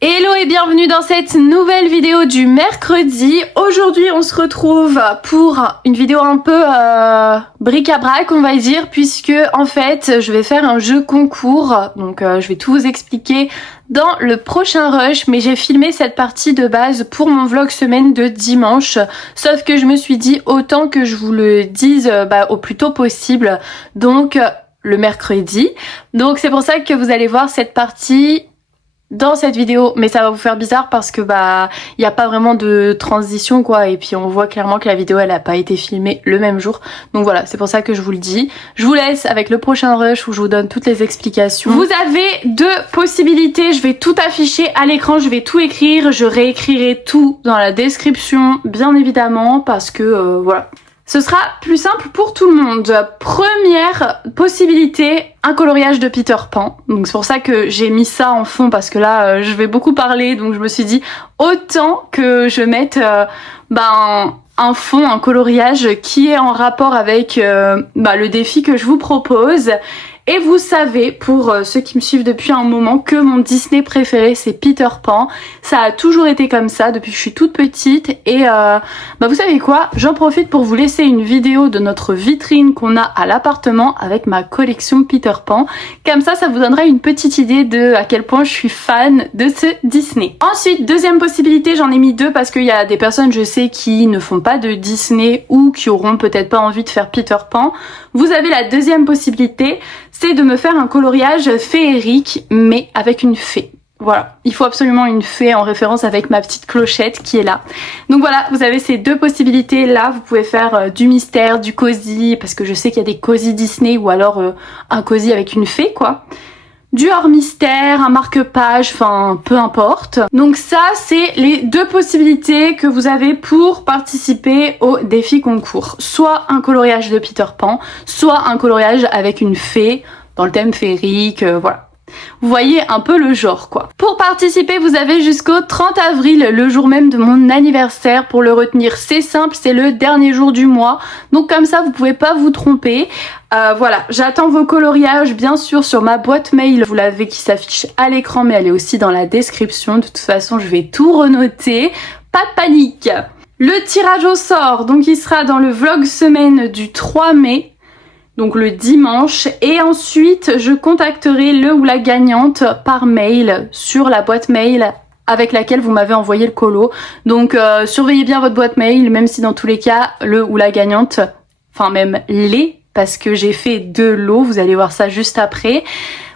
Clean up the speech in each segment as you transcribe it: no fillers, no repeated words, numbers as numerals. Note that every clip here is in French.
Hello et bienvenue dans cette nouvelle vidéo du mercredi. Aujourd'hui on se retrouve pour une vidéo un peu bric-à-brac on va dire, puisque en fait je vais faire un jeu concours. Donc je vais tout vous expliquer dans le prochain rush, mais j'ai filmé cette partie de base pour mon vlog semaine de dimanche. Sauf que je me suis dit autant que je vous le dise au plus tôt possible, donc le mercredi. Donc c'est pour ça que vous allez voir cette partie dans cette vidéo, mais ça va vous faire bizarre parce que il y a pas vraiment de transition quoi, et puis on voit clairement que la vidéo elle a pas été filmée le même jour. Donc voilà, c'est pour ça que je vous le dis. Je vous laisse avec le prochain rush où je vous donne toutes les explications. Vous avez deux possibilités, je vais tout afficher à l'écran, je vais tout écrire, je réécrirai tout dans la description bien évidemment parce que voilà. Ce sera plus simple pour tout le monde. Première possibilité, un coloriage de Peter Pan. Donc c'est pour ça que j'ai mis ça en fond parce que là je vais beaucoup parler, donc je me suis dit autant que je mette un fond, un coloriage qui est en rapport avec le défi que je vous propose. Et vous savez, pour ceux qui me suivent depuis un moment, que mon Disney préféré c'est Peter Pan. Ça a toujours été comme ça depuis que je suis toute petite. Et vous savez quoi, j'en profite pour vous laisser une vidéo de notre vitrine qu'on a à l'appartement avec ma collection Peter Pan. Comme ça vous donnera une petite idée de à quel point je suis fan de ce Disney. Ensuite, deuxième possibilité, j'en ai mis deux parce qu'il y a des personnes je sais qui ne font pas de Disney ou qui auront peut-être pas envie de faire Peter Pan. Vous avez la deuxième possibilité, c'est de me faire un coloriage féerique mais avec une fée. Voilà, il faut absolument une fée en référence avec ma petite clochette qui est là. Donc voilà, vous avez ces deux possibilités là, vous pouvez faire du mystère, du cosy, parce que je sais qu'il y a des cosy Disney ou alors un cosy avec une fée quoi. Du hors mystère, un marque-page, enfin peu importe. Donc ça c'est les deux possibilités que vous avez pour participer au défi concours. Soit un coloriage de Peter Pan, soit un coloriage avec une fée dans le thème féerique, voilà. Vous voyez un peu le genre quoi. Pour participer vous avez jusqu'au 30 avril, le jour même de mon anniversaire. Pour le retenir c'est simple, c'est le dernier jour du mois. Donc comme ça vous pouvez pas vous tromper. Voilà, j'attends vos coloriages bien sûr sur ma boîte mail. Vous l'avez qui s'affiche à l'écran mais elle est aussi dans la description. De toute façon je vais tout renoter, pas de panique. Le tirage au sort, donc il sera dans le vlog semaine du 3 mai. Donc le dimanche, et ensuite je contacterai le ou la gagnante par mail sur la boîte mail avec laquelle vous m'avez envoyé le colo. Donc surveillez bien votre boîte mail, même si dans tous les cas le ou la gagnante, enfin même les, parce que j'ai fait deux lots, vous allez voir ça juste après.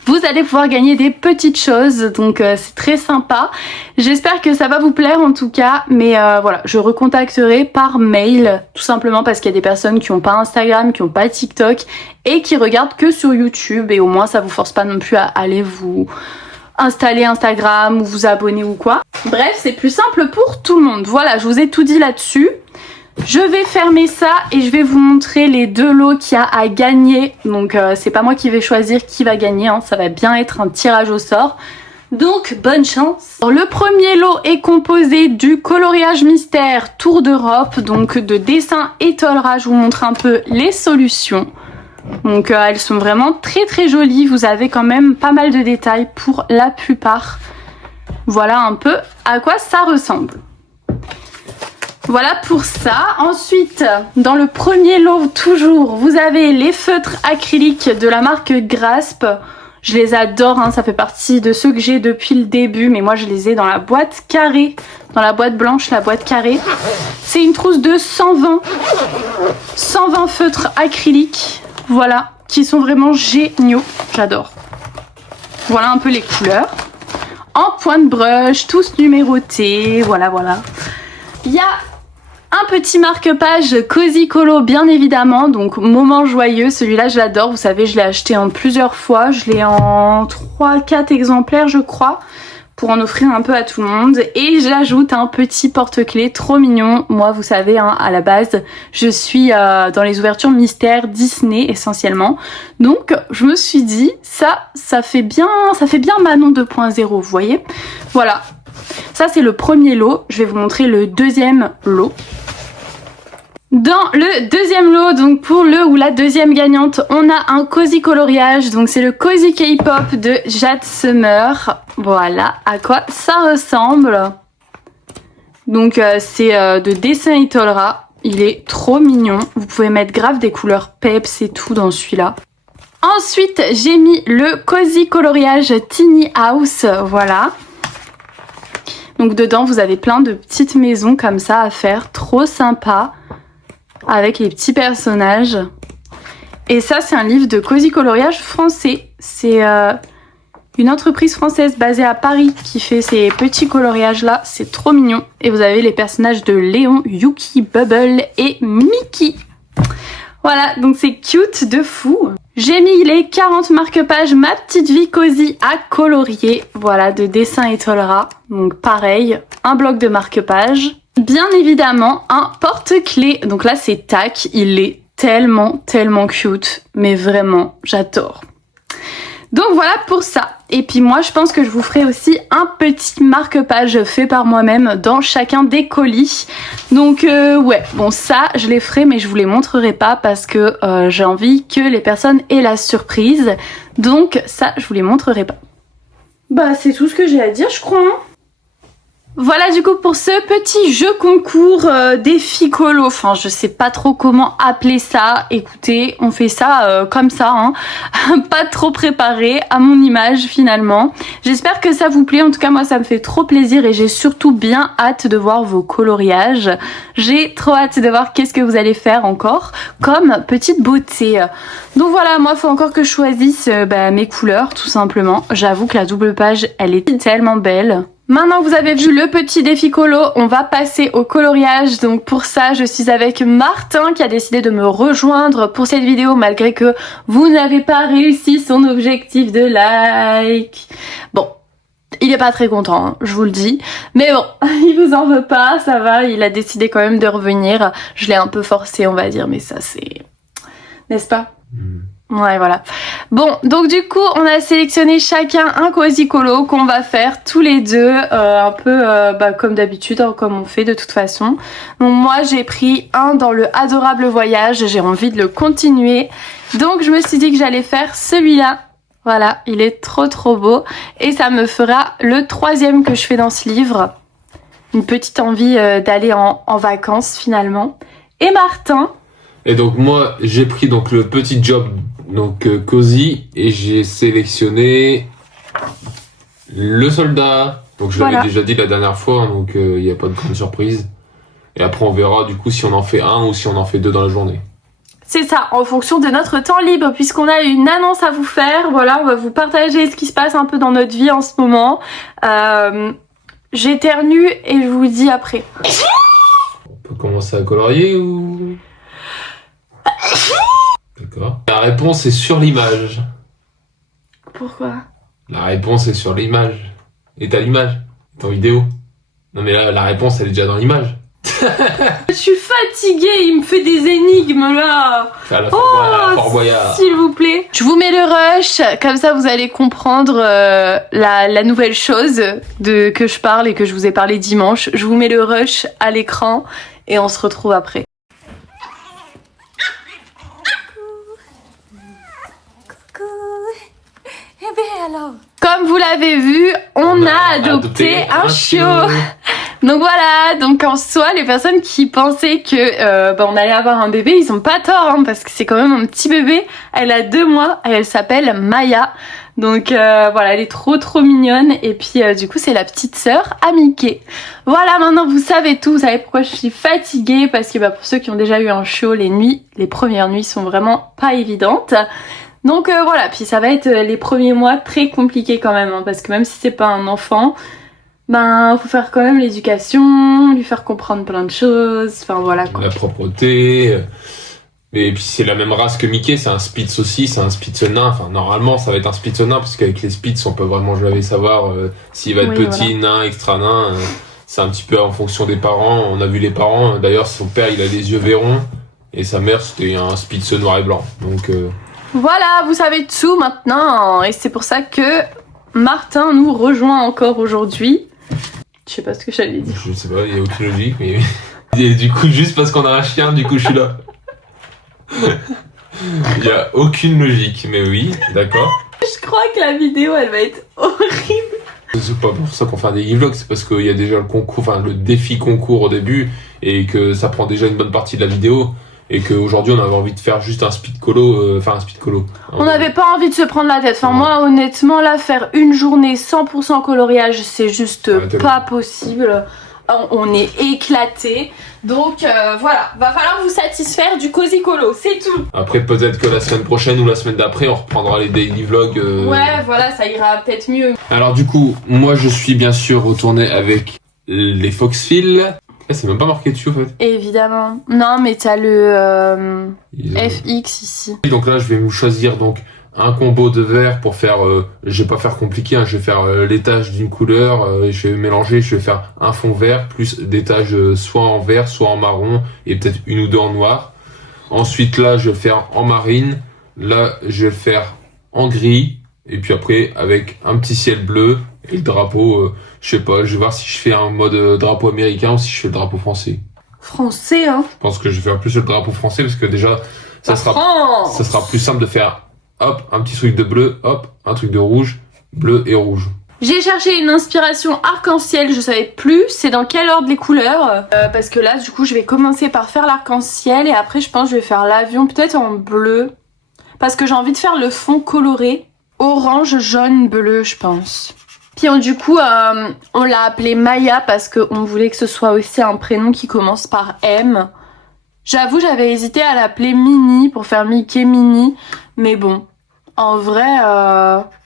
Vous allez pouvoir gagner des petites choses, donc c'est très sympa. J'espère que ça va vous plaire en tout cas, mais voilà, je recontacterai par mail, tout simplement parce qu'il y a des personnes qui n'ont pas Instagram, qui n'ont pas TikTok et qui regardent que sur YouTube, et au moins ça vous force pas non plus à aller vous installer Instagram ou vous abonner ou quoi. Bref, c'est plus simple pour tout le monde. Voilà, je vous ai tout dit là-dessus. Je vais fermer ça et je vais vous montrer les deux lots qu'il y a à gagner. Donc c'est pas moi qui vais choisir qui va gagner, hein. Ça va bien être un tirage au sort. Donc bonne chance. Alors, le premier lot est composé du coloriage mystère Tour d'Europe, donc de dessin étoilera. Je vous montre un peu les solutions. Donc elles sont vraiment très très jolies. Vous avez quand même pas mal de détails pour la plupart. Voilà un peu à quoi ça ressemble. Voilà pour ça. Ensuite, dans le premier lot toujours, vous avez les feutres acryliques de la marque Grasp. Je les adore, hein, ça fait partie de ceux que j'ai depuis le début, mais moi je les ai dans la boîte carrée, dans la boîte blanche, la boîte carrée. C'est une trousse de 120 feutres acryliques, voilà, qui sont vraiment géniaux, j'adore. Voilà un peu les couleurs. En point de brush, tous numérotés, voilà. Il y a un petit marque-page Cozy Colo bien évidemment, donc moment joyeux, celui-là je l'adore, vous savez je l'ai acheté en plusieurs fois, je l'ai en 3-4 exemplaires je crois, pour en offrir un peu à tout le monde. Et j'ajoute un petit porte-clés trop mignon. Moi vous savez hein, à la base je suis dans les ouvertures mystères Disney essentiellement, donc je me suis dit ça fait bien Manon 2.0, vous voyez. Voilà, ça c'est le premier lot, je vais vous montrer le deuxième lot. Dans le deuxième lot, donc pour le ou la deuxième gagnante, on a un cozy coloriage. Donc c'est le cozy K-pop de Jade Summer. Voilà à quoi ça ressemble. Donc c'est de Dessin Itolra. Il est trop mignon. Vous pouvez mettre grave des couleurs peps et tout dans celui-là. Ensuite, j'ai mis le cozy coloriage Tiny House. Voilà. Donc dedans, vous avez plein de petites maisons comme ça à faire. Trop sympa. Avec les petits personnages. Et ça, c'est un livre de cozy coloriage français. C'est une entreprise française basée à Paris qui fait ces petits coloriages-là. C'est trop mignon. Et vous avez les personnages de Léon, Yuki, Bubble et Mickey. Voilà, donc c'est cute de fou. J'ai mis les 40 marque-pages Ma Petite Vie Cozy à colorier. Voilà, de Dessin Itolra. Donc pareil, un bloc de marque-pages. Bien évidemment, un porte-clés. Donc là, c'est tac. Il est tellement cute. Mais vraiment, j'adore. Donc voilà pour ça. Et puis moi, je pense que je vous ferai aussi un petit marque-page fait par moi-même dans chacun des colis. Donc ouais, bon ça, je les ferai, mais je vous les montrerai pas parce que j'ai envie que les personnes aient la surprise. Donc ça, je vous les montrerai pas. Bah c'est tout ce que j'ai à dire, je crois. Hein. Voilà du coup pour ce petit jeu concours défi colo, enfin je sais pas trop comment appeler ça, écoutez on fait ça comme ça, hein. Pas trop préparé à mon image finalement. J'espère que ça vous plaît, en tout cas moi ça me fait trop plaisir et j'ai surtout bien hâte de voir vos coloriages. J'ai trop hâte de voir qu'est-ce que vous allez faire encore comme petite beauté. Donc voilà, moi faut encore que je choisisse mes couleurs tout simplement. J'avoue que la double page elle est tellement belle. Maintenant que vous avez vu le petit défi colo, on va passer au coloriage. Donc pour ça, je suis avec Martin qui a décidé de me rejoindre pour cette vidéo malgré que vous n'avez pas réussi son objectif de like. Bon, il est pas très content, hein, je vous le dis. Mais bon, il vous en veut pas, ça va, il a décidé quand même de revenir. Je l'ai un peu forcé, on va dire, mais ça c'est... N'est-ce pas ? Ouais, voilà. Bon, donc du coup, on a sélectionné chacun un cozy colo qu'on va faire tous les deux, un peu comme d'habitude, hein, comme on fait de toute façon. Donc moi, j'ai pris un dans le Adorable Voyage, j'ai envie de le continuer. Donc je me suis dit que j'allais faire celui-là. Voilà, il est trop beau. Et ça me fera le troisième que je fais dans ce livre. Une petite envie d'aller en vacances finalement. Et Martin... Et donc moi j'ai pris donc le petit job donc cozy et j'ai sélectionné le soldat. Donc je l'avais déjà dit la dernière fois, donc il n'y a pas de grande surprise. Et après on verra du coup si on en fait un ou si on en fait deux dans la journée. C'est ça, en fonction de notre temps libre, puisqu'on a une annonce à vous faire. Voilà, on va vous partager ce qui se passe un peu dans notre vie en ce moment. J'éternue et je vous dis après. On peut commencer à colorier ou... D'accord. La réponse est sur l'image. Pourquoi? La réponse est sur l'image. Et t'as l'image? T'es en vidéo? Non mais là, la réponse elle est déjà dans l'image. Je suis fatiguée, il me fait des énigmes là. Fort Boyard. S'il vous plaît. Je vous mets le rush, comme ça vous allez comprendre la nouvelle chose que je parle et que je vous ai parlé dimanche. Je vous mets le rush à l'écran et on se retrouve après. Comme vous l'avez vu, on a adopté un chiot. Donc voilà, donc en soi, les personnes qui pensaient que on allait avoir un bébé, ils ont pas tort, hein, parce que c'est quand même un petit bébé. Elle a 2 mois et elle s'appelle Maya. Donc voilà, elle est trop mignonne. Et puis du coup, c'est la petite sœur à Mickey. Voilà, maintenant vous savez tout. Vous savez pourquoi je suis fatiguée, parce que pour ceux qui ont déjà eu un chiot, les premières nuits sont vraiment pas évidentes. Donc voilà, puis ça va être les premiers mois très compliqués quand même, hein, parce que même si c'est pas un enfant, faut faire quand même l'éducation, lui faire comprendre plein de choses, enfin voilà quoi. La propreté, et puis c'est la même race que Mickey, c'est un Spitz aussi, c'est un Spitz nain, enfin normalement ça va être un Spitz nain, parce qu'avec les Spitz on peut vraiment jamais savoir s'il va être petit, voilà. Nain, extra nain, c'est un petit peu en fonction des parents, on a vu les parents, d'ailleurs son père il a les yeux verrons, et sa mère c'était un Spitz noir et blanc, donc... Voilà, vous savez tout maintenant, et c'est pour ça que Martin nous rejoint encore aujourd'hui. Je sais pas ce que j'allais dire. Je sais pas, il y a aucune logique, mais... Et du coup, juste parce qu'on a un chien, du coup, je suis là. Il n'y a aucune logique, mais oui, d'accord. Je crois que la vidéo, elle va être horrible. C'est pas pour ça qu'on fait des vlogs, c'est parce qu'il y a déjà le concours, enfin le défi concours au début, et que ça prend déjà une bonne partie de la vidéo, et qu'aujourd'hui on avait envie de faire juste un speed colo, un speed colo. On n'avait pas envie de se prendre la tête. Enfin, moi, honnêtement, là, faire une journée 100% coloriage, c'est juste pas possible. On est éclatés. Donc voilà, va falloir vous satisfaire du Cozy Colo, c'est tout. Après, peut-être que la semaine prochaine ou la semaine d'après, on reprendra les daily vlogs. Ouais, voilà, ça ira peut-être mieux. Alors du coup, moi je suis bien sûr retourné avec les Foxfield. C'est même pas marqué dessus en fait. Évidemment. Non, mais t'as le FX ici. Donc là, je vais vous choisir donc un combo de verre pour faire, je vais pas faire compliqué, hein, je vais faire l'étage d'une couleur, je vais mélanger, je vais faire un fond vert plus des taches soit en vert, soit en marron et peut-être une ou deux en noir. Ensuite là, je vais le faire en marine, là je vais le faire en gris et puis après avec un petit ciel bleu et le drapeau, je sais pas, je vais voir si je fais un mode drapeau américain ou si je fais le drapeau français. Français, hein. Je pense que je vais faire plus le drapeau français parce que déjà ça sera plus simple de faire hop, un petit truc de bleu, hop, un truc de rouge, bleu et rouge. J'ai cherché une inspiration arc-en-ciel, je savais plus c'est dans quel ordre les couleurs, parce que là du coup je vais commencer par faire l'arc-en-ciel et après je pense que je vais faire l'avion peut-être en bleu, parce que j'ai envie de faire le fond coloré, orange, jaune, bleu je pense. Puis du coup on l'a appelée Maya parce qu'on voulait que ce soit aussi un prénom qui commence par M. J'avoue j'avais hésité à l'appeler Minnie pour faire Mickey Minnie, mais bon. En vrai,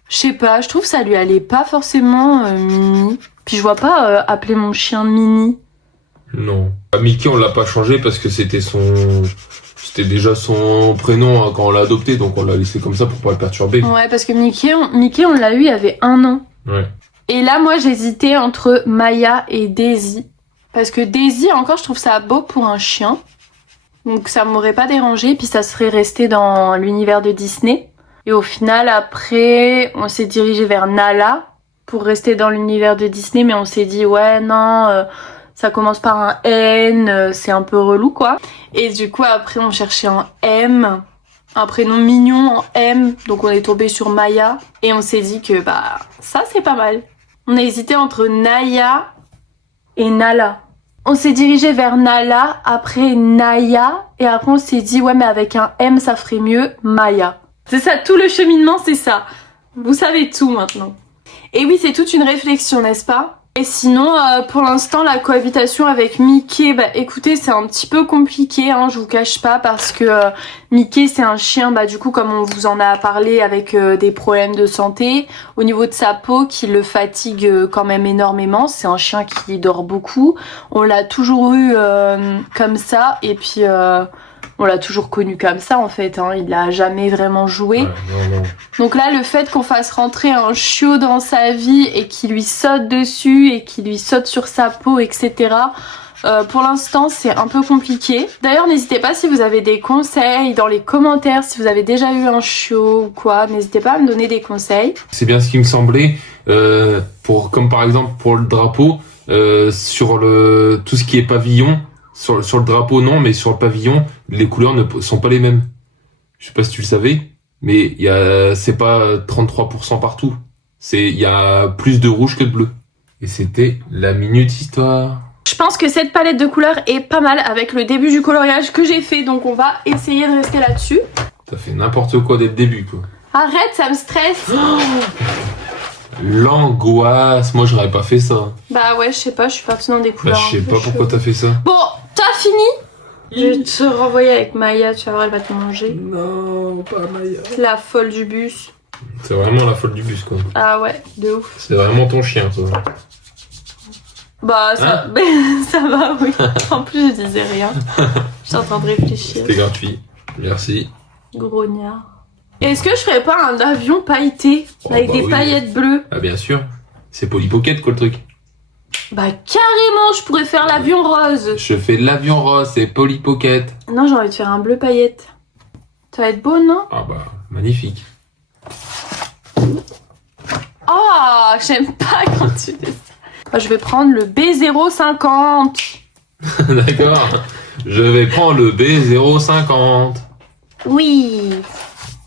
je sais pas, je trouve que ça lui allait pas forcément Minnie. Puis je vois pas appeler mon chien Minnie. Non. Mickey, on l'a pas changé parce que c'était déjà son prénom hein, quand on l'a adopté, donc on l'a laissé comme ça pour pas le perturber. Ouais, parce que Mickey on l'a eu, il y avait 1 an. Ouais. Et là, moi, j'hésitais entre Maya et Daisy. Parce que Daisy, encore, je trouve ça beau pour un chien. Donc ça m'aurait pas dérangé, puis ça serait resté dans l'univers de Disney. Et au final, après, on s'est dirigé vers Nala pour rester dans l'univers de Disney, mais on s'est dit, ouais, non, ça commence par un N, c'est un peu relou, quoi. Et du coup, après, on cherchait un M, un prénom mignon en M, donc on est tombé sur Maya, et on s'est dit que, bah, ça, c'est pas mal. On a hésité entre Naya et Nala. On s'est dirigé vers Nala, après Naya, et après on s'est dit, ouais, mais avec un M, ça ferait mieux, Maya. C'est ça, tout le cheminement, c'est ça. Vous savez tout maintenant. Et oui, c'est toute une réflexion, n'est-ce pas? Et sinon, pour l'instant, la cohabitation avec Mickey, bah écoutez, c'est un petit peu compliqué, hein, je vous cache pas, parce que Mickey, c'est un chien, bah du coup, comme on vous en a parlé, avec des problèmes de santé, au niveau de sa peau, qui le fatigue quand même énormément. C'est un chien qui dort beaucoup. On l'a toujours eu comme ça, et puis... on l'a toujours connu comme ça en fait, hein. Il a jamais vraiment joué. Ouais, non. Donc là, le fait qu'on fasse rentrer un chiot dans sa vie et qu'il lui saute dessus et qu'il lui saute sur sa peau, etc. Pour l'instant, c'est un peu compliqué. D'ailleurs, n'hésitez pas si vous avez des conseils dans les commentaires, si vous avez déjà eu un chiot ou quoi, n'hésitez pas à me donner des conseils. C'est bien ce qui me semblait, comme par exemple pour le drapeau, sur tout ce qui est pavillon, sur le drapeau non, mais sur le pavillon, les couleurs ne sont pas les mêmes. Je sais pas si tu le savais, mais c'est pas 33% partout. Il y a plus de rouge que de bleu. Et c'était la minute histoire. Je pense que cette palette de couleurs est pas mal avec le début du coloriage que j'ai fait, donc on va essayer de rester là-dessus. T'as fait n'importe quoi dès le début, quoi. Arrête, ça me stresse. L'angoisse, moi j'aurais pas fait ça. Bah ouais, je sais pas, je suis partie dans des couleurs. Bah, je sais pas pourquoi t'as fait ça. Bon, t'as fini? Je vais te renvoyer avec Maya, tu vas voir, elle va te manger. Non, pas Maya. La folle du bus. C'est vraiment la folle du bus, quoi. Ah ouais, de ouf. C'est vraiment ton chien, ça. Bah ça, Hein? ça va, oui. En plus, je disais rien. J'étais en train de réfléchir. C'était gratuit. Merci. Grognard. Est-ce que je ferais pas un avion pailleté avec des paillettes bleues? Ah bien sûr. C'est Polly Pocket, quoi, le truc. Bah carrément, je pourrais faire l'avion rose. Je fais l'avion rose, c'est Polly Pocket. Non, j'ai envie de faire un bleu paillette. Ça va être beau, non? Ah bah, magnifique. Oh, j'aime pas quand tu dis ça. Je vais prendre le B050. D'accord. Je vais prendre le B050. Oui.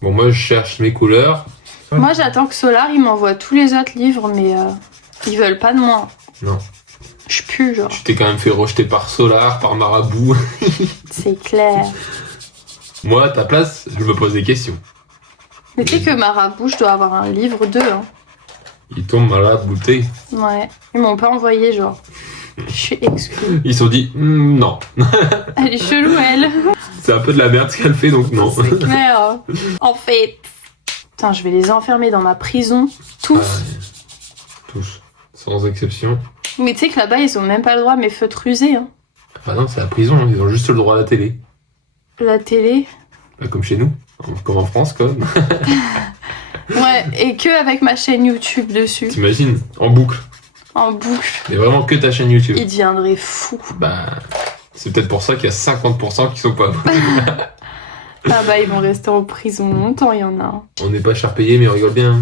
Bon, moi, je cherche mes couleurs. Moi, j'attends que Solar, il m'envoie tous les autres livres, mais ils veulent pas de moi. Non. Je pue, genre. Tu t'es quand même fait rejeter par Solar, par Marabout. C'est clair. Moi, à ta place, je me pose des questions. Mais tu sais que Marabout, je dois avoir un livre 2. Hein. Ils tombent à la bouteille. Ouais. Ils m'ont pas envoyé, genre. Je suis exclue. Ils se sont dit, non. Elle est chelou, elle. C'est un peu de la merde ce qu'elle fait, donc non. C'est clair. En fait. Putain, je vais les enfermer dans ma prison. Tous. Tous. Sans exception. Mais tu sais que là-bas, ils ont même pas le droit à mes feutres usés. Hein. Bah non, c'est la prison, hein. Ils ont juste le droit à la télé. La télé. Bah, comme chez nous. Comme en France, quoi. Ouais, et que avec ma chaîne YouTube dessus. T'imagines, en boucle. En boucle. Mais vraiment que ta chaîne YouTube. Il deviendrait fou. Bah, c'est peut-être pour ça qu'il y a 50% qui sont pas abonnés. Ah bah, ils vont rester en prison longtemps, il y en a. On n'est pas cher payé, mais on rigole bien.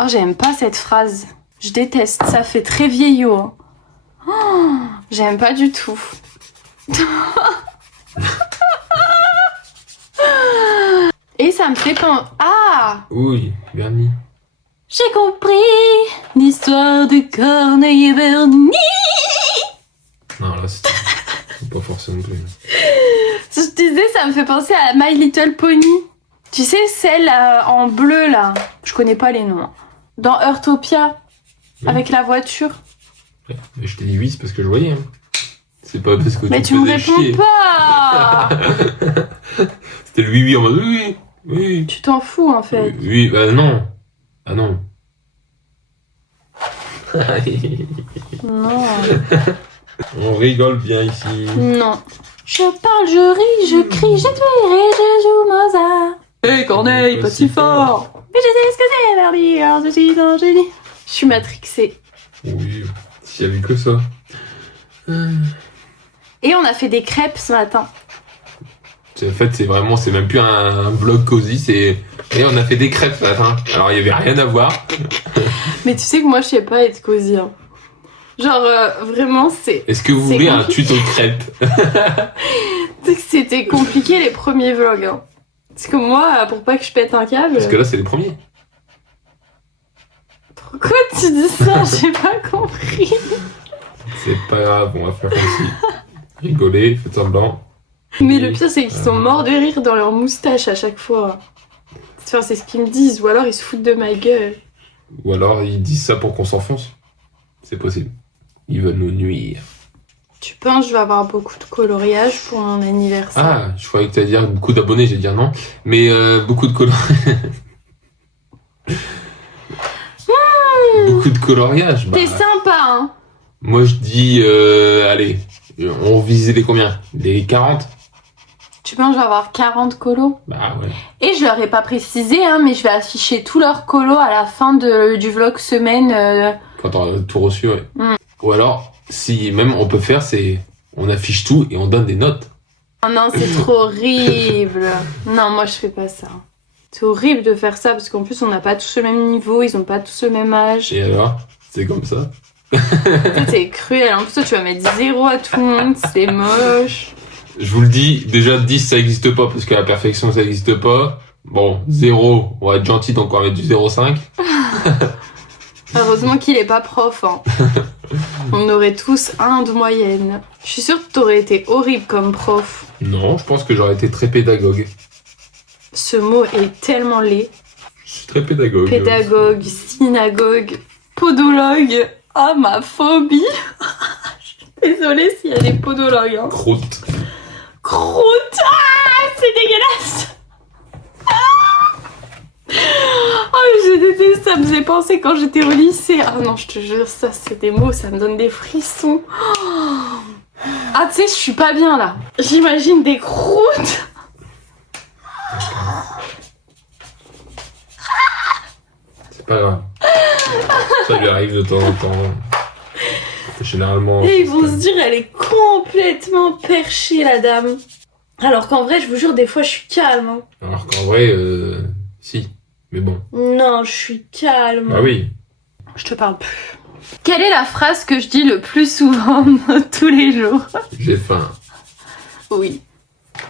Oh, j'aime pas cette phrase. Je déteste, ça fait très vieillot. Hein. Oh, j'aime pas du tout. Et ça me fait penser... Ah! Oui, Bernie. J'ai compris l'histoire de Corneille et Bernie. Non, là, c'est pas forcément non plus. Je te disais, ça me fait penser à My Little Pony. Tu sais, celle en bleu, là. Je connais pas les noms. Dans Heurtopia, Oui. avec la voiture. Ouais, mais je t'ai dit oui, c'est parce que je voyais. Hein. C'est pas parce que Mais tu me me faisais réponds chier. pas. C'était le oui en mode oui, oui. Tu t'en fous, en fait. Oui, bah non. Ah non. Non. On rigole bien ici. Non. Je parle, je ris, je crie, je et je joue Mozart. Hé Corneille, pas si fort. Mais je sais ce que c'est, Verdi, alors je suis un génie. Je suis matrixée. Oui, s'il y avait que ça. Et on a fait des crêpes ce matin. En fait, c'est même plus un vlog cosy, c'est... Et on a fait des crêpes ce matin. Alors, il y avait rien à voir. Mais tu sais que moi, je sais pas être cosy. Hein. Genre, vraiment, c'est... Est-ce que vous C'est voulez un compliqué. tuto crêpes? Tu sais que c'était compliqué les premiers vlogs. Hein. Parce que moi, pour pas que je pète un câble... Parce que là, c'est les premiers. Pourquoi tu dis ça? J'ai pas compris. C'est pas grave, on va faire comme si. Rigoler, faites semblant. Mais le pire, c'est qu'ils sont morts de rire dans leur moustache à chaque fois. Enfin, c'est ce qu'ils me disent. Ou alors, ils se foutent de ma gueule. Ou alors, ils disent ça pour qu'on s'enfonce. C'est possible. Ils veulent nous nuire. Tu penses que je vais avoir beaucoup de coloriage pour mon anniversaire? Ah, je croyais que t'allais dire beaucoup d'abonnés, j'ai dit non. Mais beaucoup de beaucoup de coloriage. Bah, T'es sympa, hein? moi, je dis, allez, on visait les combien? Les 40? Tu penses que je vais avoir 40 colos? Bah ouais. Et je leur ai pas précisé, hein, mais je vais afficher tous leurs colos à la fin du vlog semaine. Quand on a tout reçu, ouais. Mm. Ou alors, si même on peut faire, c'est on affiche tout et on donne des notes. Oh non, c'est trop horrible. Non, moi je fais pas ça. C'est horrible de faire ça parce qu'en plus on n'a pas tous le même niveau, ils ont pas tous le même âge. Et alors, c'est comme ça. C'est cruel. En plus, toi, tu vas mettre 0 à tout le monde, c'est moche. Je vous le dis, déjà 10 ça existe pas parce que la perfection ça existe pas. Bon, 0, on va être gentil donc on va mettre du 0,5. Heureusement qu'il est pas prof. Hein. On aurait tous 1 de moyenne. Je suis sûre que t'aurais été horrible comme prof. Non, je pense que j'aurais été très pédagogue. Ce mot est tellement laid. Je suis très pédagogue. Pédagogue, synagogue, podologue. Ah, ma phobie. Je suis désolée s'il y a des podologues. Hein. Croûte. Croûte. Ah, c'est dégueulasse. Oh, je déteste, ça me faisait penser quand j'étais au lycée. Ah non, je te jure, ça, c'est des mots, ça me donne des frissons. Ah, tu sais, je suis pas bien là. J'imagine des croûtes. C'est pas grave. Ça lui arrive de temps en temps. Généralement. Et ils vont se dire, elle est complètement perchée, la dame. Alors qu'en vrai, je vous jure, des fois, je suis calme. Hein. Alors qu'en vrai, si. Mais bon. Non, je suis calme. Ah oui. Je te parle plus. Quelle est la phrase que je dis le plus souvent tous les jours? J'ai faim. Oui.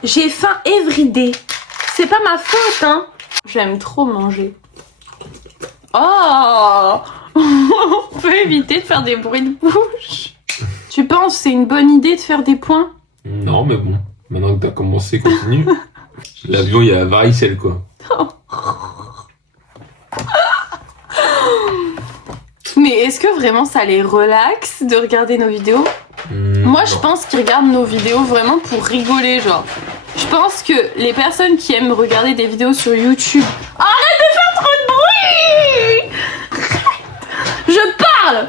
J'ai faim everyday. C'est pas ma faute, hein. J'aime trop manger. Oh. On peut éviter de faire des bruits de bouche. Tu penses que c'est une bonne idée de faire des points? Non, mais bon. Maintenant que t'as commencé, continue. L'avion, il y a la varicelle, quoi. Mais est-ce que vraiment ça les relaxe de regarder nos vidéos? Moi, je pense qu'ils regardent nos vidéos vraiment pour rigoler, genre. Je pense que les personnes qui aiment regarder des vidéos sur YouTube... Arrête de faire trop de bruit! Je parle!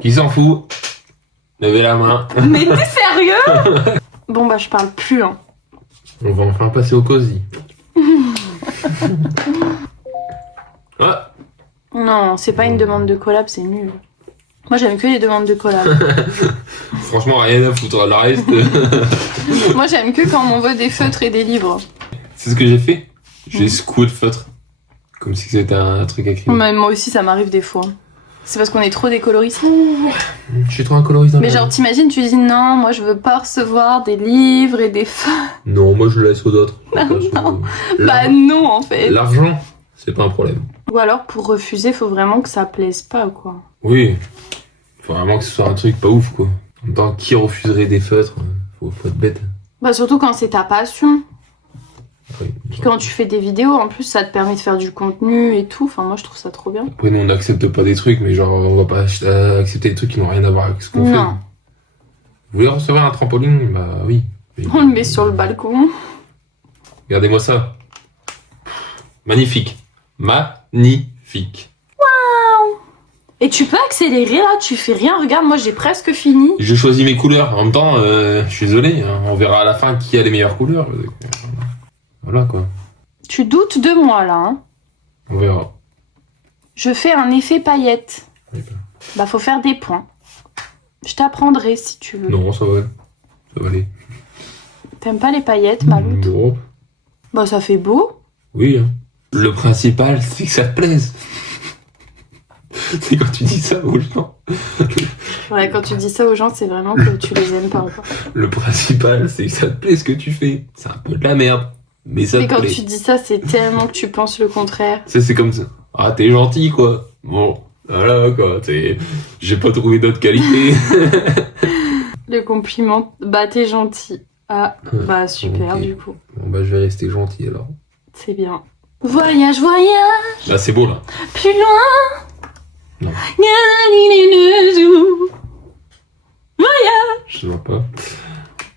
Qui s'en fout? Levez la main. Mais t'es sérieux? Bon bah je parle plus, hein. On va enfin passer au cosy. Ah. Non, c'est pas une demande de collab, c'est nul. Moi j'aime que les demandes de collab. Franchement, rien à foutre. Le reste... Moi j'aime que quand on m'envoie des feutres et des livres. C'est ce que j'ai fait. J'ai secoué le feutre. Comme si c'était un truc à écrire. Mais moi aussi ça m'arrive des fois. C'est parce qu'on est trop des coloristes. Je suis trop un coloriste. Mais genre t'imagines, tu dis non, moi je veux pas recevoir des livres et des feutres. Non, moi je le laisse aux autres. Non. Bah non en fait. L'argent, c'est pas un problème. Ou alors pour refuser, faut vraiment que ça plaise pas quoi. Oui. Faut vraiment que ce soit un truc pas ouf quoi. En même temps, qui refuserait des feutres? Faut être bête. Bah surtout quand c'est ta passion. Oui. Puis quand tu fais des vidéos, en plus ça te permet de faire du contenu et tout. Enfin moi je trouve ça trop bien. Après nous on n'accepte pas des trucs, mais genre on va pas accepter des trucs qui n'ont rien à voir avec ce qu'on fait. Non. Vous voulez recevoir un trampoline? Bah oui. Mais... On le met sur le balcon. Regardez-moi ça. Magnifique. Magnifique. Et tu peux accélérer là, tu fais rien. Regarde, moi j'ai presque fini. Je choisis mes couleurs. En même temps, je suis désolé. Hein, on verra à la fin qui a les meilleures couleurs. Voilà quoi. Tu doutes de moi là, hein. On verra. Je fais un effet paillette. Oui, Bah faut faire des points. Je t'apprendrai si tu veux. non, ça va. Ça va aller. T'aimes pas les paillettes, Maloute? Non. Bah ça fait beau. Oui. Hein. Le principal, c'est que ça te plaise. C'est quand tu dis ça aux gens. Ouais, quand tu dis ça aux gens, c'est vraiment que tu les aimes pas. Quoi. Le principal, c'est que ça te plaît ce que tu fais. C'est un peu de la merde. Mais ça Mais te quand plaît. tu dis ça, c'est tellement que tu penses le contraire. Ça, c'est comme ça. Ah, t'es gentil, quoi. Bon, voilà, quoi. J'ai pas trouvé d'autres qualités. Le compliment, bah t'es gentil. Ah, bah super Ok. du coup. Bon, bah, je vais rester gentil, alors. C'est bien. Voyage, voyage, Là, c'est beau, là. plus loin. Non. Voyage. Je vois pas.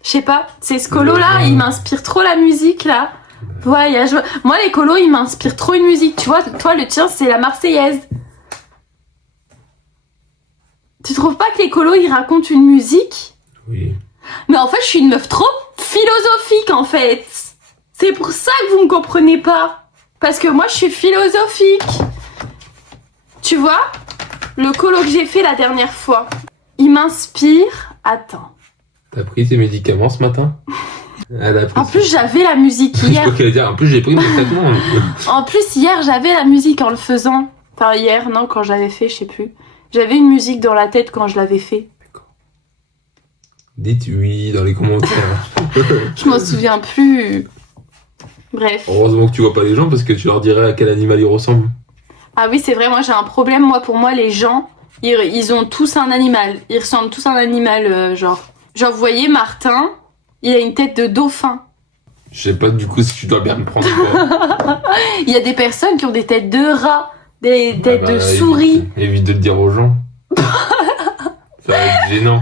Je sais pas, c'est ce colo là, il m'inspire trop la musique là. Voyage. Moi les colos, ils m'inspirent trop une musique. Tu vois, toi le tien c'est la Marseillaise. Tu trouves pas que les colos ils racontent une musique? Oui. Mais en fait, je suis une meuf trop philosophique en fait. C'est pour ça que vous me comprenez pas. Parce que moi je suis philosophique. Tu vois, le colo que j'ai fait la dernière fois, il m'inspire. Attends. T'as pris tes médicaments ce matin? Elle a pris En plus, j'avais la musique Je hier. crois qu'elle allait dire, en plus, j'ai pris mon traitement. En plus, hier, j'avais la musique en le faisant. Enfin, hier, non, quand je l'avais fait, je sais plus. J'avais une musique dans la tête quand je l'avais fait. Dites oui dans les commentaires. Je m'en souviens plus. Bref. Heureusement que tu vois pas les gens parce que tu leur dirais à quel animal ils ressemblent. Ah oui, c'est vrai, moi j'ai un problème. Moi, pour moi, les gens, ils ont tous un animal. Ils ressemblent tous à un animal, genre. Genre, vous voyez, Martin, il a une tête de dauphin. Je sais pas du coup si tu dois bien me prendre. Quoi. Il y a des personnes qui ont des têtes de rat, des têtes de souris. Évite de le dire aux gens. Ça va être gênant.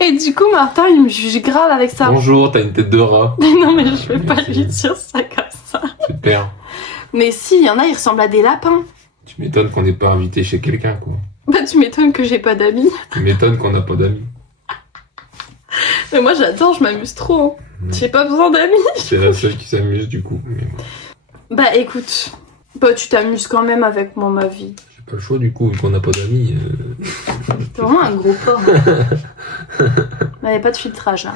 Et du coup, Martin, il me juge grave avec ça. Bonjour, t'as une tête de rat. Mais non, mais je vais pas lui dire ça comme ça. Super. Mais si, il y en a, ils ressemblent à des lapins. Tu m'étonnes qu'on n'ait pas invité chez quelqu'un, quoi. Bah, tu m'étonnes que j'ai pas d'amis. Tu m'étonnes qu'on n'a pas d'amis. Mais moi, j'adore, je m'amuse trop. J'ai pas besoin d'amis. C'est la seule qui s'amuse, du coup. Mais bon. Bah, écoute. Bah, tu t'amuses quand même avec moi, ma vie. J'ai pas le choix, du coup, vu qu'on n'a pas d'amis. T'es vraiment un gros porc. Il n'y a pas de filtrage. Hein.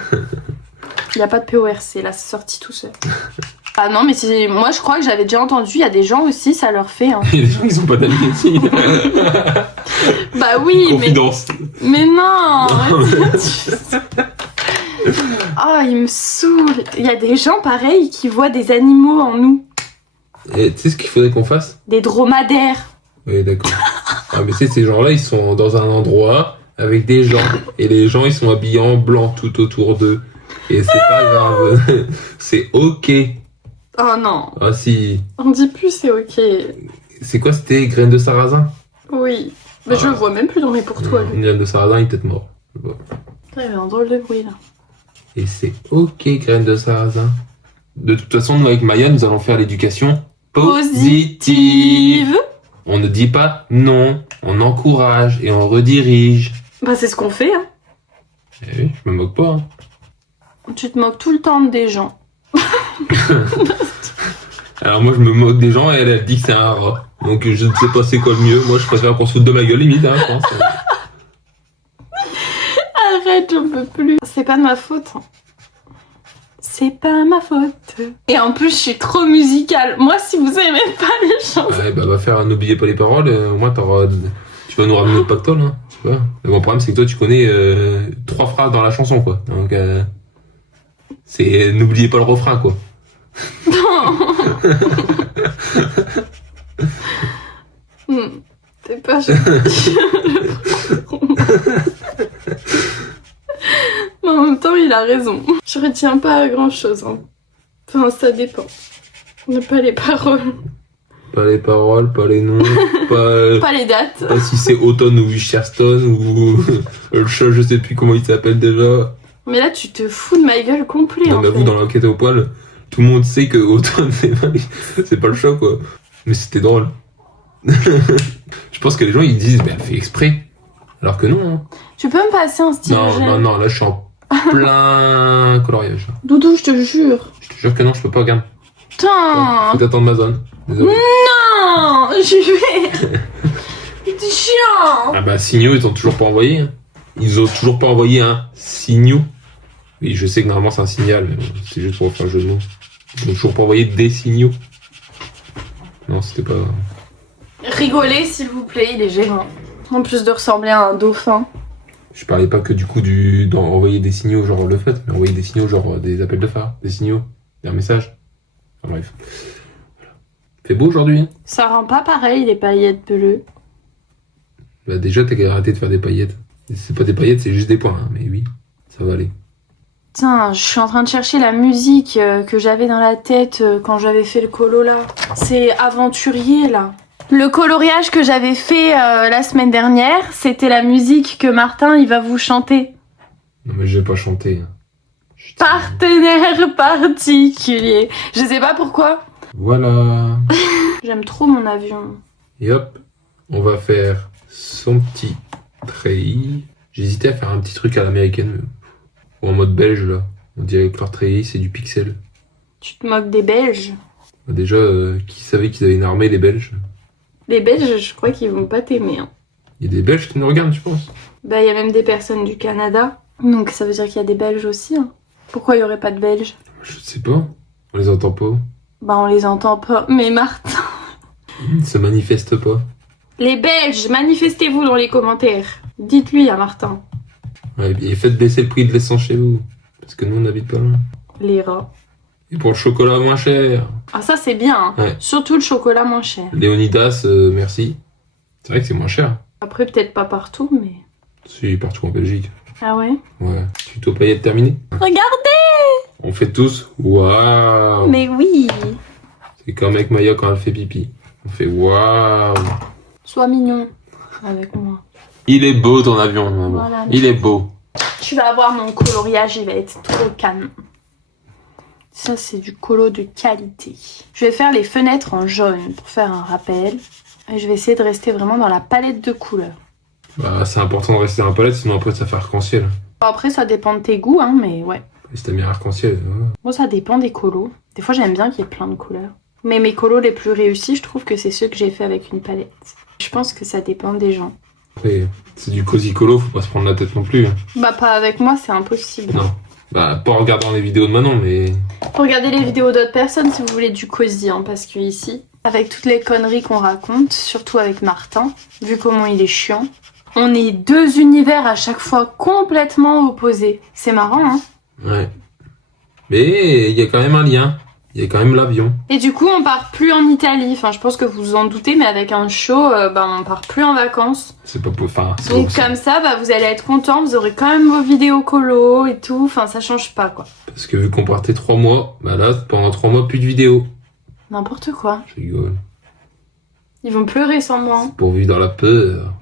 Il n'y a pas de PORC, là, c'est sorti tout seul. Ah non, mais moi je crois que j'avais déjà entendu, il y a des gens aussi, ça leur fait. Hein. Il y a des gens qui sont pas d'amis aussi. Bah oui, Confidence. mais non. Ah, il me saoule. Il y a des gens pareils qui voient des animaux en nous. Et tu sais ce qu'il faudrait qu'on fasse? Des dromadaires. Oui, d'accord. Ah, mais tu sais, ces gens-là, ils sont dans un endroit avec des gens. Et les gens, ils sont habillés en blanc tout autour d'eux. Et c'est pas grave. C'est ok. Oh non. Ah si. On dit plus c'est ok. C'est quoi, c'était graines de sarrasin? Oui. Mais je le vois même plus dans mes pour toi. Une graine de sarrasin, il est peut-être mort. Il y avait un drôle de bruit là. Et c'est ok, graines de sarrasin. De toute façon, nous, avec Maya, nous allons faire l'éducation positive. On ne dit pas non, on encourage et on redirige. Bah c'est ce qu'on fait, hein. Eh oui, je me moque pas. Hein. Tu te moques tout le temps des gens. Alors moi, je me moque des gens et elle dit que c'est un rat. Donc je ne sais pas c'est quoi le mieux. Moi, je préfère qu'on se foute de ma gueule, limite, hein, je pense. Arrête, j'en peux plus. C'est pas de ma faute. Hein. C'est pas ma faute. Et en plus, je suis trop musicale. Moi, si vous aimez pas les chansons... Ouais, bah va faire N'oubliez pas les paroles. Au moins, tu vas nous ramener notre pactole. Hein, tu vois. Le bon problème, c'est que toi, tu connais 3 phrases dans la chanson, quoi. Donc, c'est N'oubliez pas le refrain, quoi. C'est pas... Mais en même temps, il a raison. Je retiens pas grand chose. Hein. Enfin, ça dépend. On n'a pas les paroles. Pas les paroles, pas les noms, pas, pas les dates. Pas si c'est Autumn ou Wisherston ou le chat, je sais plus comment il s'appelle déjà. Mais là, tu te fous de ma gueule complet. Non, mais vous, dans l'enquête au poil, tout le monde sait que Autumn, c'est pas le chat, quoi. Mais c'était drôle. Je pense que les gens, ils disent, mais elle fait exprès. Alors que non. Hein. Tu peux me passer un stylo? Non, là, je suis en plein coloriage. Doudou, je te jure. Je te jure que non, je peux pas, regarde. Putain. Faut t'attendre ma zone. Désolé. Non, je vais... C'est chiant. Ah bah, signaux, ils ont toujours pas envoyé. Hein. Ils ont toujours pas envoyé un signaux. Oui, je sais que normalement, c'est un signal, mais c'est juste pour faire un jeu de mots. Ils ont toujours pas envoyé des signaux. Non, c'était pas... Rigolez, s'il vous plaît, il est gênant. En plus de ressembler à un dauphin. Je parlais pas que du coup d'envoyer des signaux genre le fait, mais envoyer des signaux genre des appels de phare, des signaux, des messages. Enfin bref. Fait beau aujourd'hui. Hein. Ça rend pas pareil les paillettes bleues. Bah déjà t'as qu'à arrêter de faire des paillettes. C'est pas des paillettes, c'est juste des points, hein. Mais oui, ça va aller. Tiens, je suis en train de chercher la musique que j'avais dans la tête quand j'avais fait le colo là. C'est aventurier là. Le coloriage que j'avais fait la semaine dernière, c'était la musique que Martin il va vous chanter. Non mais je vais pas chanter. Partenaire particulier. Je sais pas pourquoi. Voilà. J'aime trop mon avion. Et hop, on va faire son petit treillis. J'hésitais à faire un petit truc à l'américaine. Ou en mode belge là. On dirait que leur treillis c'est du pixel. Tu te moques des Belges? Bah, déjà, qui savait qu'ils avaient une armée les Belges? Les Belges, je crois qu'ils vont pas t'aimer. Hein. Il y a des Belges qui nous regardent, je pense. Bah, il y a même des personnes du Canada. Donc ça veut dire qu'il y a des Belges aussi. Hein. Pourquoi il y aurait pas de Belges? Je sais pas. On les entend pas. Bah, on les entend pas. Mais Martin... Ils se manifestent pas. Les Belges, manifestez-vous dans les commentaires. Dites-lui à Martin. Ouais, et faites baisser le prix de l'essence chez vous. Parce que nous, on n'habite pas là. Les rats. Et pour le chocolat moins cher. Ah, ça, c'est bien. Hein. Ouais. Surtout le chocolat moins cher. Léonidas, merci. C'est vrai que c'est moins cher. Après, peut-être pas partout, mais... Si, partout en Belgique. Ah ouais? Ouais. Tuto paillettes terminé. Regardez! On fait tous. Waouh! Mais oui! C'est comme avec Maya quand elle fait pipi. On fait waouh! Sois mignon avec moi. Il est beau ton avion, maman. Voilà. Il est beau. Tu vas voir mon coloriage, il va être trop calme. Ça, c'est du colo de qualité. Je vais faire les fenêtres en jaune pour faire un rappel. Et je vais essayer de rester vraiment dans la palette de couleurs. Bah, c'est important de rester dans la palette, sinon après ça fait arc-en-ciel. Après, ça dépend de tes goûts, hein, mais ouais. Et si t'as mis arc-en-ciel, Moi, ça dépend des colos. Des fois, j'aime bien qu'il y ait plein de couleurs. Mais mes colos les plus réussis, je trouve que c'est ceux que j'ai fait avec une palette. Je pense que ça dépend des gens. Après, c'est du cosy colo, faut pas se prendre la tête non plus. Bah, pas avec moi, c'est impossible. Non. Bah, pas en regardant les vidéos de Manon, mais... Regardez les vidéos d'autres personnes si vous voulez du cosy, hein, parce que ici, avec toutes les conneries qu'on raconte, surtout avec Martin, vu comment il est chiant, on est deux univers à chaque fois complètement opposés. C'est marrant, hein? Ouais. Mais il y a quand même un lien. Il y a quand même l'avion. Et du coup, on part plus en Italie. Enfin, je pense que vous vous en doutez, mais avec un show, on part plus en vacances. C'est pas pour... Enfin, c'est donc comme ça, vous allez être contents. Vous aurez quand même vos vidéos colo et tout. Enfin, ça change pas, quoi. Parce que vu qu'on partait 3 mois, bah là, pendant 3 mois, plus de vidéos. N'importe quoi. Je rigole. Ils vont pleurer sans moi. C'est pour vivre dans la peur.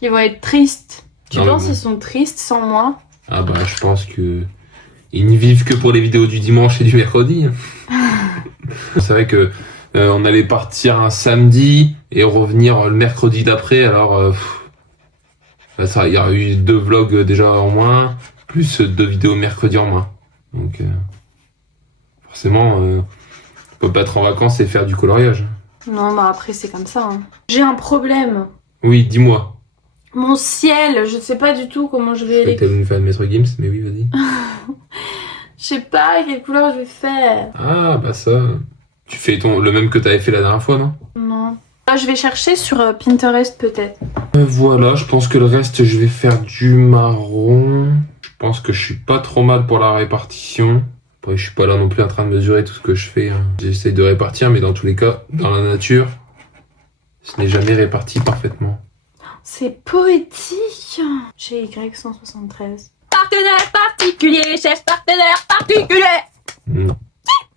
Ils vont être tristes. Tu Non, penses mais... qu'ils sont tristes sans moi? Ah bah, je pense que... Ils ne vivent que pour les vidéos du dimanche et du mercredi. C'est vrai que on allait partir un samedi et revenir le mercredi d'après. Alors, il y a eu 2 vlogs déjà en moins, plus 2 vidéos mercredi en moins. Donc, forcément, on peut pas être en vacances et faire du coloriage. Non, bah après, c'est comme ça. Hein. J'ai un problème. Oui, dis-moi. Mon ciel, je sais pas du tout comment je vais... Je crois que nous faire Maître Gims, mais oui, vas-y. Je sais pas quelle couleur je vais faire. Ah, bah ça... Tu fais le même que t'avais fait la dernière fois, non? Non. Là, je vais chercher sur Pinterest, peut-être. Voilà, je pense que le reste, je vais faire du marron. Je pense que je suis pas trop mal pour la répartition. Après, je suis pas là non plus en train de mesurer tout ce que je fais. Hein. J'essaye de répartir, mais dans tous les cas, dans la nature, ce n'est jamais réparti parfaitement. C'est poétique. J'ai Y173. Partenaire particulier, chef partenaire particulier.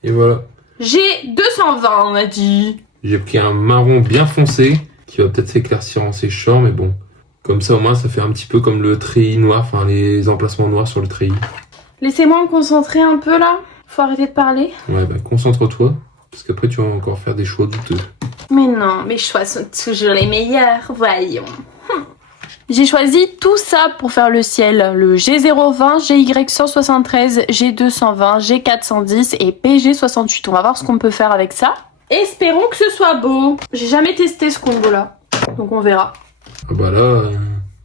Et voilà. J'ai 220, on a dit. J'ai pris un marron bien foncé, qui va peut-être s'éclaircir en séchant, mais bon. Comme ça, au moins, ça fait un petit peu comme le treillis noir, enfin les emplacements noirs sur le treillis. Laissez-moi me concentrer un peu, là. Faut arrêter de parler. Ouais, bah concentre-toi, parce qu'après, tu vas encore faire des choix douteux. Mais non, mes choix sont toujours les meilleurs, voyons. J'ai choisi tout ça pour faire le ciel. Le G020, GY173, G220, G410 et PG68. On va voir ce qu'on peut faire avec ça. Espérons que ce soit beau. J'ai jamais testé ce combo-là. Donc on verra. Ah bah là,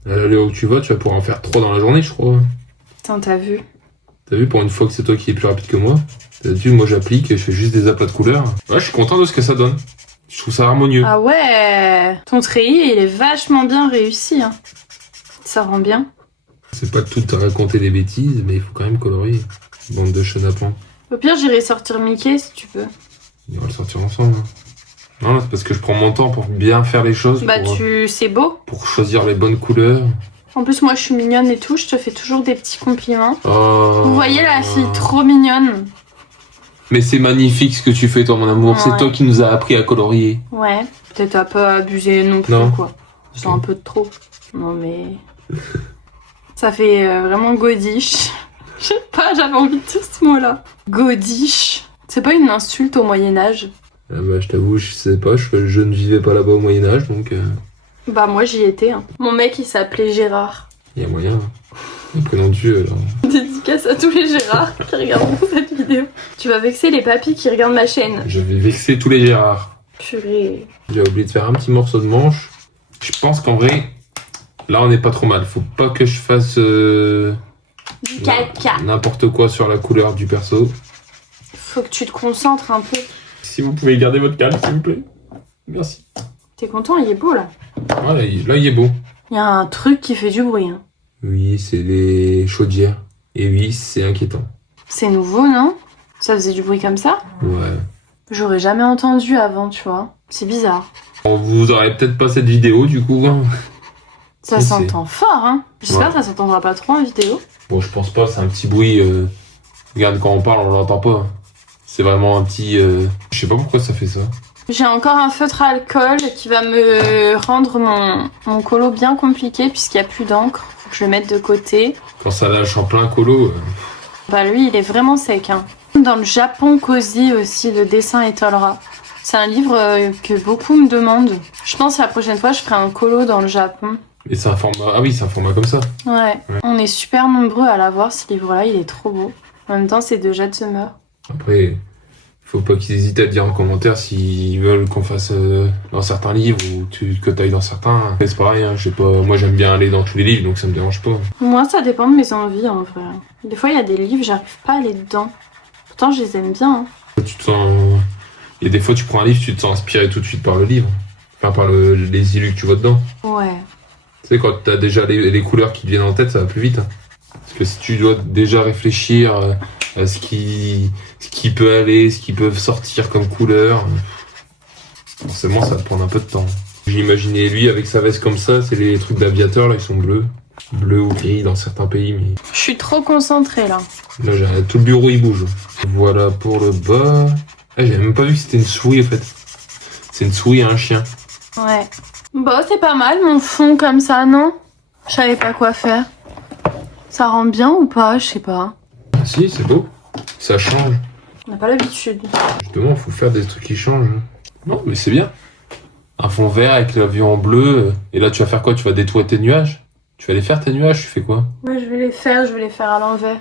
à l'allure où tu vas pouvoir en faire 3 dans la journée, je crois. Putain, t'as vu? T'as vu, pour une fois que c'est toi qui es plus rapide que moi. D'habitude, moi j'applique et je fais juste des aplats de couleurs. Ouais, je suis content de ce que ça donne. Je trouve ça harmonieux. Ah ouais, ton treillis, il est vachement bien réussi. Hein. Ça rend bien. C'est pas tout à raconter des bêtises, mais il faut quand même colorier. Bande de chenapans. Au pire, j'irai sortir Mickey si tu veux. On va le sortir ensemble. Non, c'est parce que je prends mon temps pour bien faire les choses. Bah c'est beau. Pour choisir les bonnes couleurs. En plus, moi, je suis mignonne et tout. Je te fais toujours des petits compliments. Oh. Vous voyez la fille trop mignonne. Mais c'est magnifique ce que tu fais, toi, mon amour. Ouais. C'est toi qui nous as appris à colorier. Ouais. Peut-être à pas abuser non plus, non. quoi. C'est un peu de trop. Non, mais... Ça fait vraiment godiche. Je sais pas, j'avais envie de dire ce mot-là. Godiche. C'est pas une insulte au Moyen-Âge? Ah bah, je t'avoue, je sais pas. Je ne vivais pas là-bas au Moyen-Âge, donc... Bah, moi, j'y étais. Hein. Mon mec, il s'appelait Gérard. Il y a moyen. Le prénom de Dieu, alors. Dédicace à tous les Gérards qui regardent cette vidéo. Tu vas vexer les papis qui regardent ma chaîne. Je vais vexer tous les Gérards. Purée. J'ai oublié de faire un petit morceau de manche. Je pense qu'en vrai, là, on n'est pas trop mal. Faut pas que je fasse... Du caca. N'importe quoi sur la couleur du perso. Faut que tu te concentres un peu. Si vous pouvez garder votre calme, s'il vous plaît. Merci. T'es content, il est beau, là. Voilà, là, il est beau. Il y a un truc qui fait du bruit. Hein. Oui, c'est les chaudières. Et oui, c'est inquiétant. C'est nouveau, non? Ça faisait du bruit comme ça? Ouais. J'aurais jamais entendu avant, tu vois. C'est bizarre. Bon, vous aurez peut-être pas cette vidéo, du coup. Hein. Ça s'entend fort, hein. J'espère que ça s'entendra pas trop en vidéo. Bon, je pense pas, c'est un petit bruit. Regarde, quand on parle, on l'entend pas. C'est vraiment un petit... Je sais pas pourquoi ça fait ça. J'ai encore un feutre à alcool qui va me rendre mon colo bien compliqué puisqu'il n'y a plus d'encre. Faut que je le mette de côté. Quand ça lâche en plein colo... Bah lui, il est vraiment sec. Hein. Dans le Japon cosy aussi, le dessin étolera. C'est un livre que beaucoup me demandent. Je pense que la prochaine fois, je ferai un colo dans le Japon. Et c'est un format... Ah oui, c'est un format comme ça. Ouais. On est super nombreux à l'avoir, ce livre-là. Il est trop beau. En même temps, c'est de Jade Summer. Après, Faut pas qu'ils hésitent à te dire en commentaire s'ils veulent qu'on fasse dans certains livres ou que t'ailles dans certains. C'est pareil, hein, je sais pas. Moi j'aime bien aller dans tous les livres donc ça me dérange pas. Moi ça dépend de mes envies en vrai. Des fois il y a des livres, j'arrive pas à aller dedans. Pourtant je les aime bien. Hein. Tu te sens. Et des fois tu prends un livre, tu te sens inspiré tout de suite par le livre. Enfin par les illus que tu vois dedans. Ouais. Tu sais, quand t'as déjà les couleurs qui te viennent en tête, ça va plus vite. Hein. Parce que si tu dois déjà réfléchir à ce qui peut aller, ce qui peut sortir comme couleur, forcément ça va te prendre un peu de temps. J'imaginais lui avec sa veste comme ça, c'est les trucs d'aviateur là, ils sont bleus. Bleus ou gris dans certains pays, mais... Je suis trop concentrée là. Là, tout le bureau il bouge. Voilà pour le bas. Ah, j'avais même pas vu que c'était une souris en fait. C'est une souris et un chien. Ouais. Bon, c'est pas mal mon fond comme ça, non? Je savais pas quoi faire. Ça rend bien ou pas? Je sais pas. Ah si, c'est beau. Ça change. On n'a pas l'habitude. Justement, il faut faire des trucs qui changent. Non, mais c'est bien. Un fond vert avec l'avion en bleu. Et là, tu vas faire quoi? Tu vas détourer tes nuages? Tu vas les faire tes nuages? Tu fais quoi? Ouais, je vais les faire à l'envers.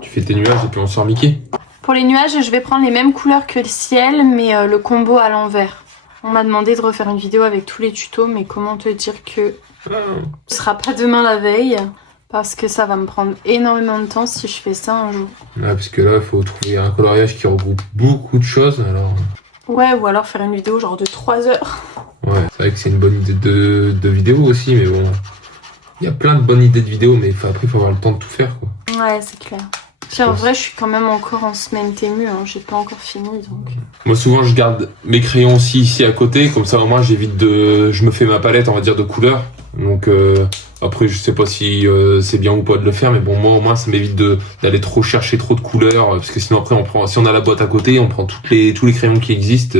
Tu fais tes nuages et puis on sort Mickey? Pour les nuages, je vais prendre les mêmes couleurs que le ciel, mais le combo à l'envers. On m'a demandé de refaire une vidéo avec tous les tutos, mais comment te dire que ce sera pas demain la veille, parce que ça va me prendre énormément de temps si je fais ça un jour. Ouais, parce que là, il faut trouver un coloriage qui regroupe beaucoup de choses, alors... Ouais, ou alors faire une vidéo genre de 3 heures. Ouais, c'est vrai que c'est une bonne idée de vidéo aussi, mais bon... Il y a plein de bonnes idées de vidéos, mais après, il faut avoir le temps de tout faire, quoi. Ouais, c'est clair. Puis en vrai, je suis quand même encore en semaine témue, hein. J'ai pas encore fini, donc... Moi, souvent, je garde mes crayons aussi ici à côté, comme ça, au moins, j'évite de... Je me fais ma palette, on va dire, de couleurs. Donc, après, je sais pas si c'est bien ou pas de le faire, mais bon, moi, au moins, ça m'évite d'aller trop chercher trop de couleurs, parce que sinon, après, si on a la boîte à côté, on prend tous les crayons qui existent.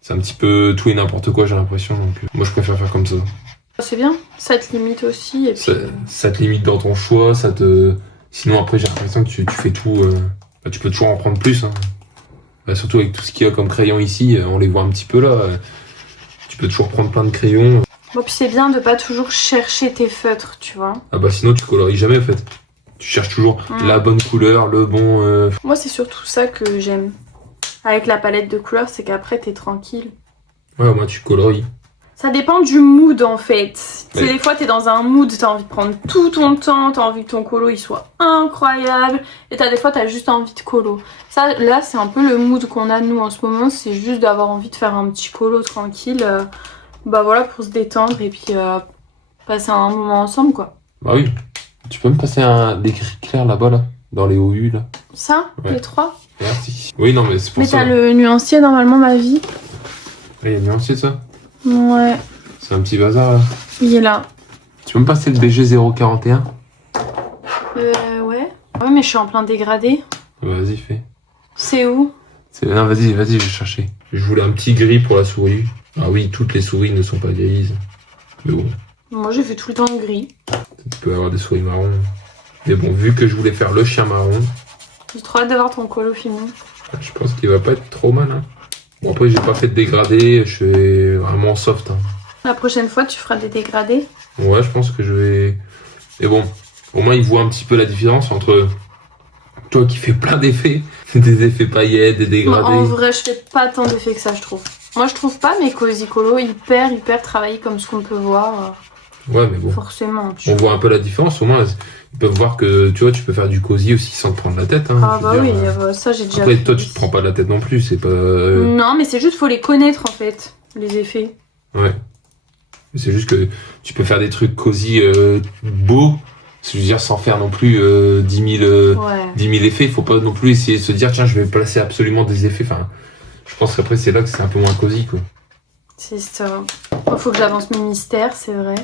C'est un petit peu tout et n'importe quoi, j'ai l'impression, donc moi, je préfère faire comme ça. C'est bien, ça te limite aussi, et puis... Ça te limite dans ton choix, ça te... Sinon, après, j'ai l'impression que tu fais tout... tu peux toujours en prendre plus, hein. Surtout avec tout ce qu'il y a comme crayon ici, on les voit un petit peu là. Tu peux toujours prendre plein de crayons. Bon, puis c'est bien de pas toujours chercher tes feutres, tu vois. Ah bah sinon, tu colories jamais, en fait. Tu cherches toujours la bonne couleur, le bon... Moi, c'est surtout ça que j'aime. Avec la palette de couleurs, c'est qu'après, t'es tranquille. Ouais, moi, tu colories. Ça dépend du mood en fait. Tu sais, Ouais. des fois t'es dans un mood, t'as envie de prendre tout ton temps, t'as envie que ton colo il soit incroyable. Et des fois t'as juste envie de colo. Ça, là c'est un peu le mood qu'on a nous en ce moment, c'est juste d'avoir envie de faire un petit colo tranquille. Bah voilà, pour se détendre et puis passer un moment ensemble quoi. Bah oui. Tu peux me passer des gris clairs là-bas, là, dans les OU, là. Ça, Ouais. les 3. Merci. Oui, non, mais c'est pour Mais ça. t'as le nuancier normalement, ma vie. Il y a nuancier de ça. Ouais, C'est un petit bazar, là. il est là. Tu peux me passer le BG041? Ouais. Ouais, mais je suis en plein dégradé. Vas-y, fais. C'est où? Non, vas-y, je vais chercher. Je voulais un petit gris pour la souris. Ah oui, toutes les souris ne sont pas grises. Mais bon, Moi j'ai fait tout le temps gris. tu peux avoir des souris marron. Mais bon, vu que je voulais faire le chien marron, J'ai trop hâte de voir ton colo fini. je pense qu'il va pas être trop mal, hein. Bon, après, j'ai pas fait de dégradé, je suis vraiment soft, hein. La prochaine fois, tu feras des dégradés. Ouais, je pense que je vais... Mais bon, au moins, il voit un petit peu la différence entre toi qui fais plein d'effets, des effets paillettes, des Moi, dégradés. en vrai, je fais pas tant d'effets que ça, je trouve. Moi, je trouve pas mes Cozy Colo hyper travaillés comme ce qu'on peut voir. Ouais, mais bon, Forcément. on voit un peu la différence. Au moins, ils peuvent voir que, tu vois, tu peux faire du cosy aussi sans te prendre la tête, hein. Ah Je bah veux oui, dire, ça j'ai déjà après, fait. toi, tu te prends pas la tête non plus, c'est pas... Non, mais c'est juste, faut les connaître en fait, les effets. Ouais. C'est juste que tu peux faire des trucs cosy beaux, je veux dire, sans faire non plus 10 000 effets. Il faut pas non plus essayer de se dire, tiens, je vais placer absolument des effets. Enfin, je pense qu'après, c'est là que c'est un peu moins cosy, quoi. C'est ça. Moi, faut que j'avance mes mystères, c'est vrai.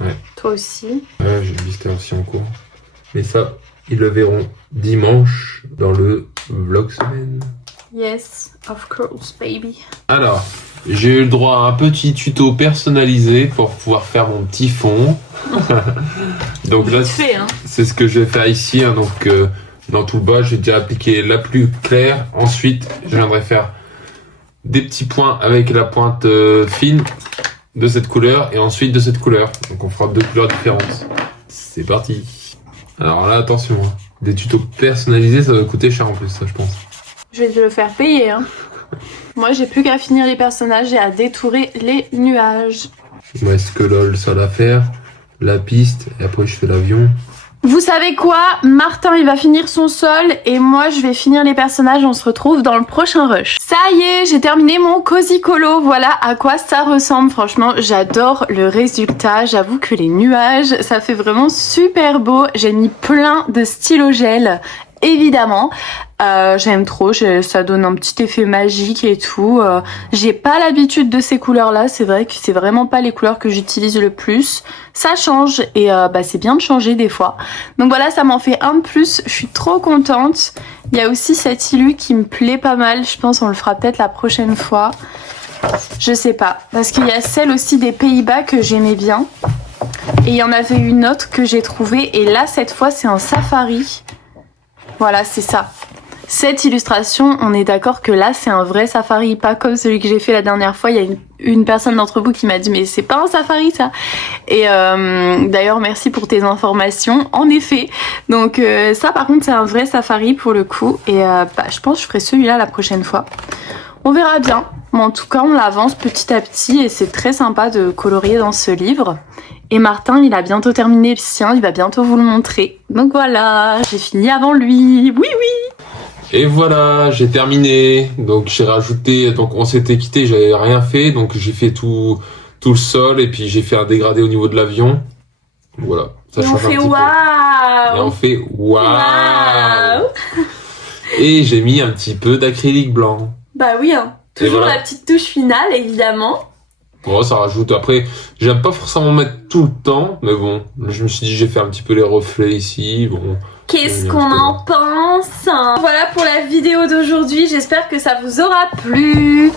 Ouais. Toi aussi. Ouais, j'ai le mystère aussi en cours. Mais ça, ils le verront dimanche dans le vlog semaine. Yes, of course, baby. Alors, j'ai eu le droit à un petit tuto personnalisé pour pouvoir faire mon petit fond. Donc là, Vite fait, hein. c'est ce que je vais faire ici, hein. Donc, dans tout le bas, j'ai déjà appliqué la plus claire. Ensuite, je viendrai faire des petits points avec la pointe fine de cette couleur et ensuite de cette couleur. Donc, on fera 2 couleurs différentes. C'est parti. Alors là, attention, hein. Des tutos personnalisés, ça va coûter cher en plus, ça, je pense. Je vais te le faire payer, hein. Moi, j'ai plus qu'à finir les personnages et à détourer les nuages. Il me reste que LOL, ça à faire. La piste, et après je fais l'avion. Vous savez quoi? Martin, il va finir son sol et moi, je vais finir les personnages. On se retrouve dans le prochain rush. Ça y est, j'ai terminé mon Cozy Colo. Voilà à quoi ça ressemble. Franchement, j'adore le résultat. J'avoue que les nuages, ça fait vraiment super beau. J'ai mis plein de stylo gel, évidemment. J'aime trop, ça donne un petit effet magique et tout. J'ai pas l'habitude de ces couleurs là, c'est vrai que c'est vraiment pas les couleurs que j'utilise le plus. Ça change et c'est bien de changer des fois. Donc voilà, ça m'en fait un de plus, je suis trop contente. Il y a aussi cet ilu qui me plaît pas mal, je pense on le fera peut-être la prochaine fois. Je sais pas, parce qu'il y a celle aussi des Pays-Bas que j'aimais bien. Et il y en avait une autre que j'ai trouvée et là cette fois c'est un safari. Voilà, c'est ça. Cette illustration, on est d'accord que là, c'est un vrai safari, pas comme celui que j'ai fait la dernière fois. Il y a une personne d'entre vous qui m'a dit « mais c'est pas un safari, ça !» Et d'ailleurs, merci pour tes informations. En effet, donc ça, par contre, c'est un vrai safari pour le coup. Et je pense que je ferai celui-là la prochaine fois. On verra bien. Mais en tout cas, on l'avance petit à petit et c'est très sympa de colorier dans ce livre. Et Martin, il a bientôt terminé le sien, il va bientôt vous le montrer. Donc voilà, j'ai fini avant lui. Oui, oui. Et voilà, j'ai terminé. Donc j'ai rajouté, donc on s'était quitté, j'avais rien fait, donc j'ai fait tout le sol et puis j'ai fait un dégradé au niveau de l'avion. Voilà, ça change un petit peu. Et on fait waouh. Et j'ai mis un petit peu d'acrylique blanc. Bah oui, hein. Toujours voilà. La petite touche finale, évidemment. Bon, ça rajoute. Après, j'aime pas forcément mettre tout le temps, mais bon, je me suis dit, j'ai fait un petit peu les reflets ici. Bon. Qu'est-ce qu'on en pense? Voilà pour la vidéo d'aujourd'hui, j'espère que ça vous aura plu.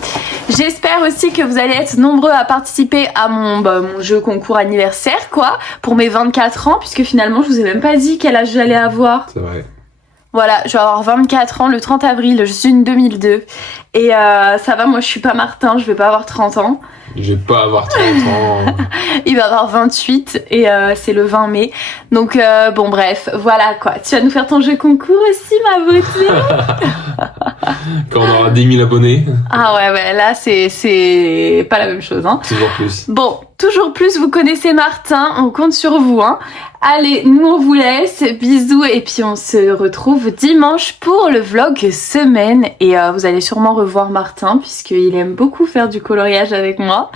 J'espère aussi que vous allez être nombreux à participer à mon jeu concours anniversaire, quoi, pour mes 24 ans, puisque finalement, je vous ai même pas dit quel âge j'allais avoir. C'est vrai. Voilà, je vais avoir 24 ans le 30 avril, je suis une 2002. Et ça va, moi je suis pas Martin, je vais pas avoir 30 ans. Je vais pas avoir 30 ans. Il va avoir 28 et c'est le 20 mai. Donc bon bref, voilà quoi. Tu vas nous faire ton jeu concours aussi, ma beauté. Quand on aura 10 000 abonnés. Ah ouais, là c'est pas la même chose, hein. Toujours plus. Bon, toujours plus, vous connaissez Martin, on compte sur vous, hein. Allez, nous on vous laisse, bisous et puis on se retrouve dimanche pour le vlog semaine et vous allez sûrement revoir Martin puisqu'il aime beaucoup faire du coloriage avec moi.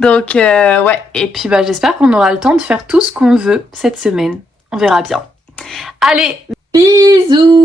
Donc ouais, et puis j'espère qu'on aura le temps de faire tout ce qu'on veut cette semaine. On verra bien. Allez, bisous!